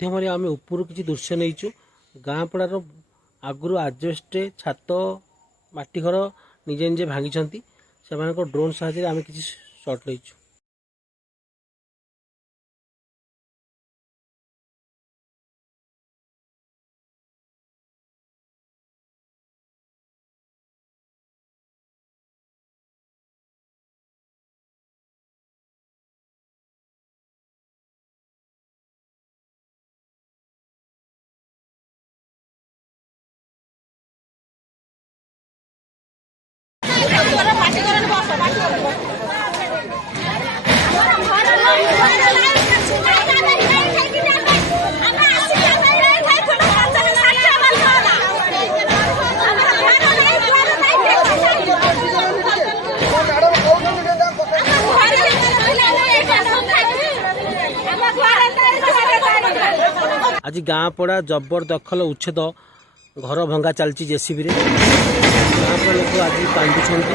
माध्यम आम ऊपर किसी दृश्य नहीं गाँ पड़ार आगु आजबेस्ट छात माटी घर निजे निजे भांगी से ड्रोन साहाय्य आम किसी शॉट लेचु। आज गाँ पड़ा जबरदखल उच्छेद घर भंगा चलती जेसीबी रे गाँ पड़ा लोक आज कांदुंट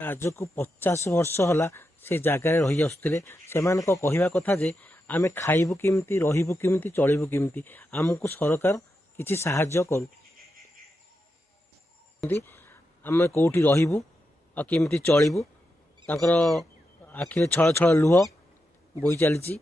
आज को 50 वर्ष होला से जगार रही आसुले से कहवा कथा जे आमे खाइबु किमिति रहिबु किमिति चलिबु किमिति आमको सरकार किछि साहाय्य करू आमे कोठी रहिबु आ किमिति चलिबु तांकर आखिरे छळ छळ लुह बोई चलीची।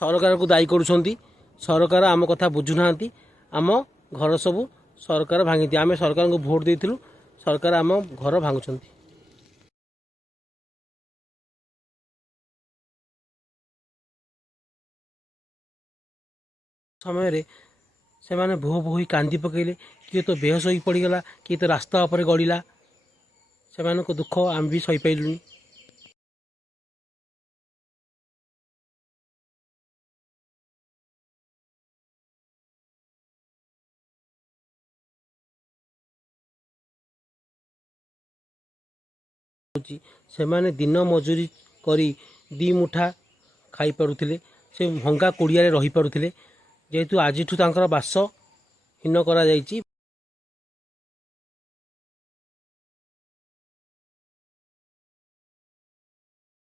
सरकार को दायी करुछंती सरकार आम कथा बुझुना आम घर सब सरकार भांगी आम सरकार को भोट देथिलु सरकार आम घर भांगुछंती। समय रे से माने भो भो कांदी पकेले किए तो बेहोश हो पड़गला किए तो रास्ता पर गड़िला से दुख आम भी सही पाइलुनी। से माने दिन मजूरी करी 2 मुठा खाई पारुथिले से भंगा कुड़िया रही पारुथिले जेहेतु आज बास हीन करा जायछि।